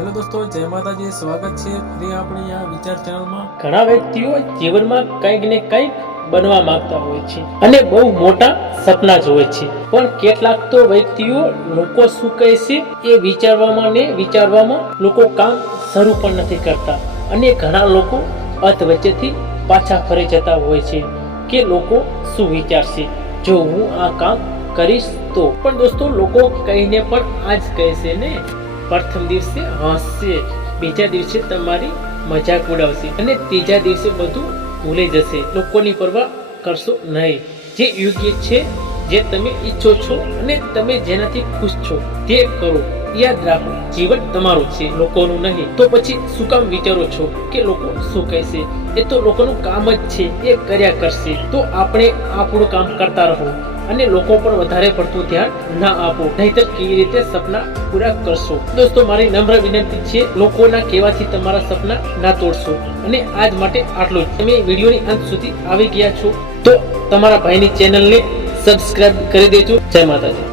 Hello દોસ્તો, જય માતાજી. સ્વાગત છે ફરી આપણી આ વિચાર ચેનલમાં. ઘણા વ્યક્તિઓ જીવનમાં કંઈક ને કંઈક બનવા માંગતા હોય છે અને બહુ મોટા સપના જોવે છે, પણ કેટલાક તો વ્યક્તિઓ લોકો શું કહેશે એ વિચારવામાં લોકો કામ શરૂ પણ નથી કરતા અને ઘણા લોકો અર્થ વચ્ચેથી પાછા ફરી જતા હોય છે કે લોકો શું વિચારશે જો હું આ કામ કરીશ તો. પણ દોસ્તો, લોકો કહીને પણ આ જ કહેશે ને. પ્રથમ દિવસે હસશે, બીજા દિવસે તમારી મજાક ઉડાવશે અને ત્રીજા દિવસે બધું ભૂલી જશે. લોકોની પરવા કરશો નહીં. જે યોગ્ય છે, જે તમે ઈચ્છો છો અને તમે જેનાથી ખુશ છો તે કરો. યાદ રાખો, જીવન તમારું છે, લોકોનું નહીં. તો પછી શું કામ વિચારો છો કે લોકો શું કહેશે? એ તો લોકોનું કામ જ છે, એ કર્યા કરશે. તો આપણે આપણું કામ કરતા રહો અને લોકો પર વધારે પડતું ધ્યાન ના આપો, નહીતર કેવી રીતે સપના પૂરા કરશો. દોસ્તો, મારી નમ્ર વિનંતી છે, લોકોના કહેવાથી તમારા સપના ના તોડશો. અને આજ માટે આટલું જ. તમે વિડીયોની અંત સુધી આવી ગયા છો તો તમારા ભાઈની ચેનલને સબસ્ક્રાઇબ કરી દેજો. જય માતાજી.